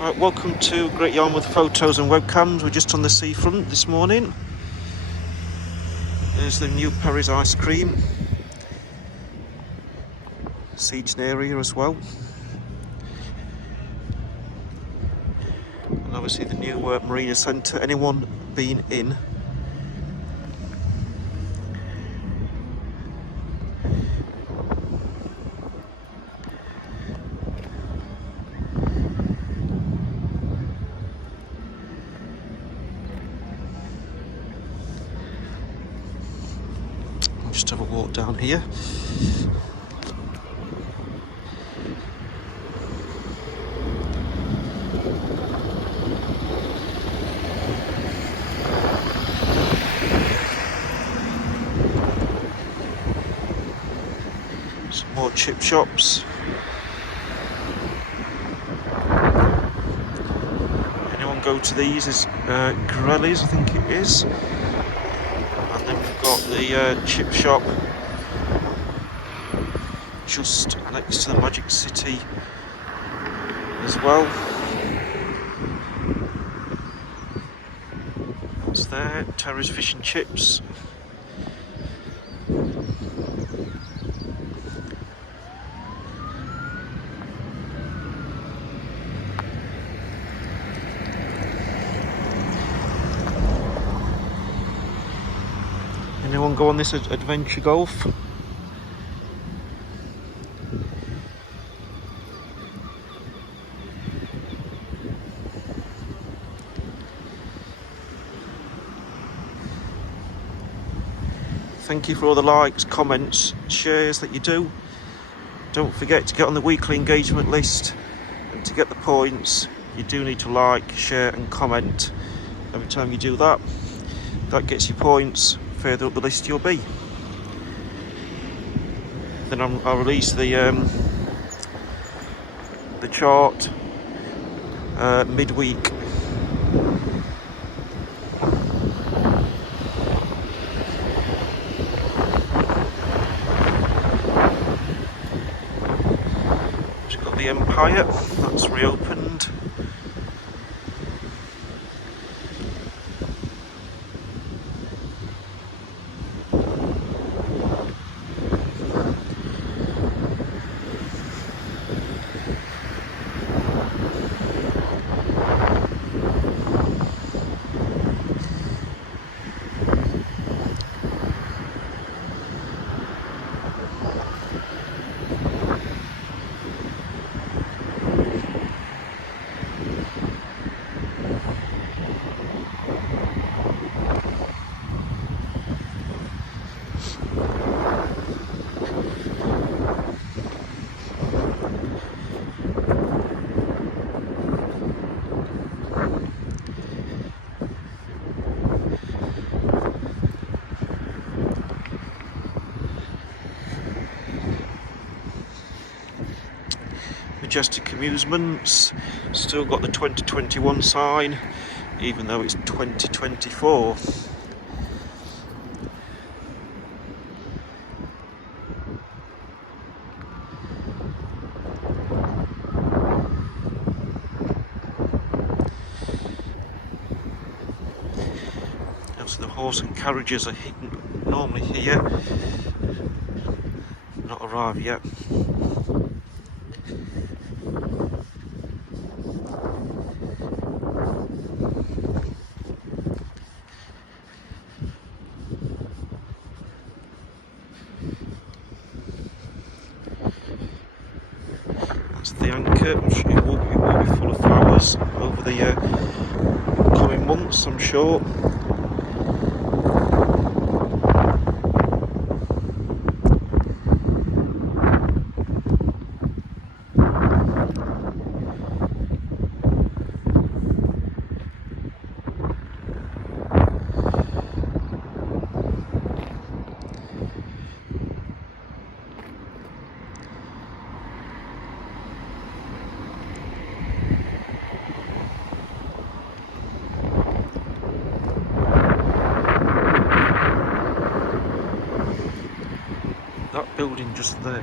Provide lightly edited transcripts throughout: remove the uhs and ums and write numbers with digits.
Right, welcome to Great Yarmouth Photos and Webcams. We're just on the seafront this morning. There's the new Perry's ice cream. Seating area as well. And obviously the new Marina Centre. Anyone been in? I'll just have a walk down here. Some more chip shops. Anyone go to these? Is Corelli's, I think it is. And then we've got the chip shop just next to the Magic City as well. That's there, Terry's Fish and Chips. Anyone go on this adventure golf? Thank you for all the likes, comments, shares that you do. Don't forget to get on the weekly engagement list, and to get the points you do need to like, share and comment. Every time you do that, that gets you points. Further up the list you'll be. Then I'll release the chart midweek. We've got the Empire, that's reopened. Majestic Amusements, still got the 2021 sign, even though it's 2024. As the horse and carriages are normally here, not arrived yet. That's the anchor. It will be full of flowers over the coming months, I'm sure. That building just there,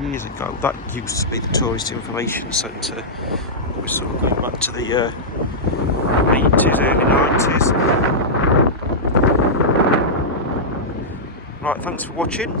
years ago, that used to be the tourist information centre. We're sort of going back to the 80s, early 90s. Right, thanks for watching.